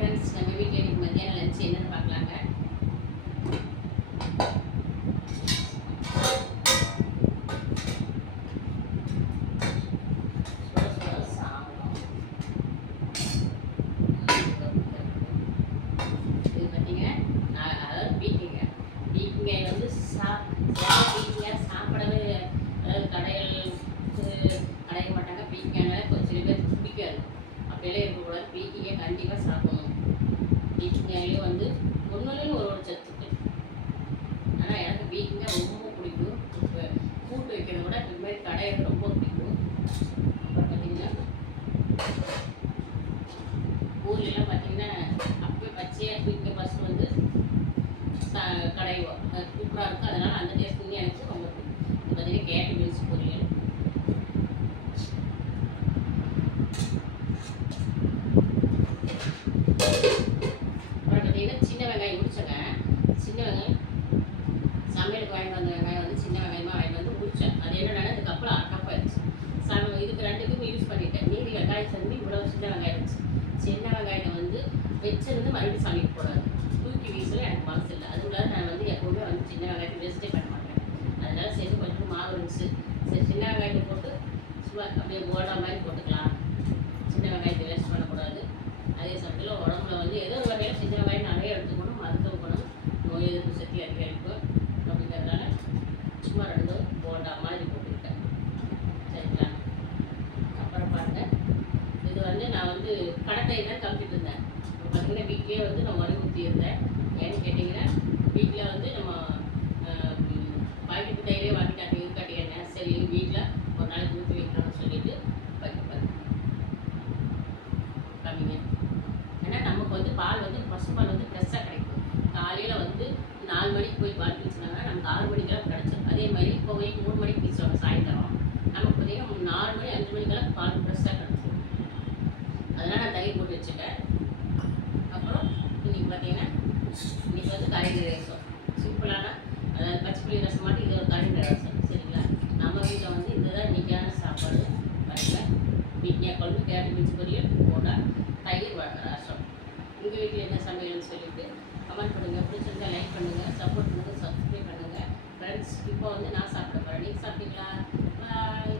Friends, நம்ம வீட்டில் இன்னைக்கு மத்தியானம் லஞ்ச் என்னன்னு பார்க்கலாங்க. சுட சுட சாதம். இது பார்த்தீங்கன்னா அதாவது பீக்கிங்காய் வந்து பீக்கிங்காய் சாப்பிடவே, அதாவது கடைய மாட்டாங்க. பீக்கிங்காய்னால கொஞ்சம் சில பேருக்கு பிடிக்காது. அப்படியெல்லாம் இருக்கக்கூடாது. பீக்கிங்காய் கண்டிப்பாக சாப்பிடணும். பீக்கிங்காயிலே வந்து ஒன்றுலேயும் ஒரு சத்துக்கு. ஆனால் எனக்கு பீக்கிங்காய் ரொம்ப பிடிக்கும். கூட்டு வைக்கிறத விட இந்த மாதிரி கடையில் ரொம்ப பிடிக்கும். அப்புறம் பார்த்தீங்கன்னா ஊர்லெலாம் பார்த்தீங்கன்னா அப்பவே பச்சையாக பீக்கிங்காய் ஃபஸ்ட்டு வந்து கடைவோம். சூப்பராக இருக்கும். அதனால் அந்த டேஸ்ட் வந்து எனக்கு ரொம்ப பிடிக்கும். இது பார்த்தீங்கன்னா கேரட் பீன்ஸ் பொரியல். அப்புறம் பார்த்தீங்கன்னா சின்ன வெங்காயம் உரிச்சங்க. சின்ன வெங்காயம் சமையலுக்கு வாங்கிட்டு வந்த வெங்காயம் வந்து சின்ன வெங்காயமாக வாங்கிட்டு வந்து உரிச்சேன். அது என்னென்னா இந்த கப்பில் அரைக்கப்பாயிருச்சு. இதுக்கு ரெண்டுக்கும் யூஸ் பண்ணிட்டேன். மீதி வெங்காயம் சேர்ந்து இவ்வளோ சின்ன வெங்காயம் இருந்துச்சு. சின்ன வெங்காயத்தை வந்து வச்சிருந்து மறுபடியும் சமைக்க போடாது. தூக்கி வீசல எனக்கு மனசு இல்லை. அதுக்குள்ளார நான் வந்து எப்போவுமே வந்து சின்ன வெங்காயத்தை வேஸ்ட்டே பண்ண மாட்டேன். அதனால சரி கொஞ்சம் மாவு இருந்துச்சு. சரி சின்ன வெங்காயத்தை போட்டு சும்மா அப்படியே போடா மாதிரி போட்டுக்கலாம். சின்ன வெங்காயத்தை வேஸ்ட் பண்ணக்கூடாது. அதே சமயத்தில் உடம்புல வந்து ஏதோ ஒரு வகையில் சின்ன வெங்காயம் நிறைய எடுத்துக்கணும். மருத்துவ குணம், நோய் எதிர்ப்பு சக்தி அதிகரிக்கும் அப்படிங்கிறதுனால சும்மா ரெண்டு போண்டா மாதிரி போட்டுக்கிட்டேன். சரிங்களா? அப்புறம் பாருங்கள், இது வந்து நான் வந்து கடத்தை தான் கம்பிட்டு இருந்தேன். பார்த்தீங்கன்னா வீட்லேயே வந்து நான் உடம்பு ஊற்றியிருந்தேன். ஏன்னு கேட்டிங்கன்னா வீட்டில் வந்து நம்ம பாக்கெட்டு தையிலே வாங்கிட்டாங்க. இருக்காட்டி என்ன சரி வீட்டில் ஒரு நாளைக்கு ஊற்றி வைக்கணும்னு சொல்லிட்டு வைக்கப்பேன். கம்மிங்க. ஏன்னா நமக்கு வந்து பால் வந்து பசும்பால் வந்து ஃப்ரெஷ்ஷாக கிடைக்கும். காலையில் வந்து 4 மணிக்கு போய் பால் பீச்சினாங்கன்னா நமக்கு 6 மணிக்கெல்லாம் கிடச்சிடும். அதே மாதிரி இப்போ 3 மணிக்கு பீச்சுவாங்க சாயந்தரம். நமக்கு பார்த்தீங்கன்னா 4 மணி 5 மணிக்கெல்லாம் பால் ஃப்ரெஷ்ஷாக கிடச்சிடும். அதனால் நான் தயிர் போட்டு வச்சுட்டேன். அப்புறம் இன்றைக்கி பார்த்தீங்கன்னா இன்றைக்கி வந்து கரைந்த ரசம் சிம்பிளான, அதாவது பச்சைப்புளி ரசம் மாட்டி இது ஒரு கரைந்த ரசம். சரிங்களா? நம்ம வீட்டில் வந்து இதுதான் இன்றைக்கான சாப்பாடு. பாருங்கள், பீக்கிங்காய் குழம்பு, கேரட் பீன்ஸ் பொரியல், போண்டா, தயிர் ரசம். உங்கள் வீட்டில் என்ன சமையல்னு சொல்லிவிட்டு கமெண்ட் பண்ணுங்கள். பிடிச்சிருந்தா லைக் பண்ணுங்கள், சப்போர்ட் பண்ணுங்கள், சப்ஸ்கிரைப் பண்ணுங்கள். ஃப்ரெண்ட்ஸ், இப்போ வந்து நான் சாப்பிட போகிறேன். நீங்கள் சாப்பிட்டீங்களா? பாய்.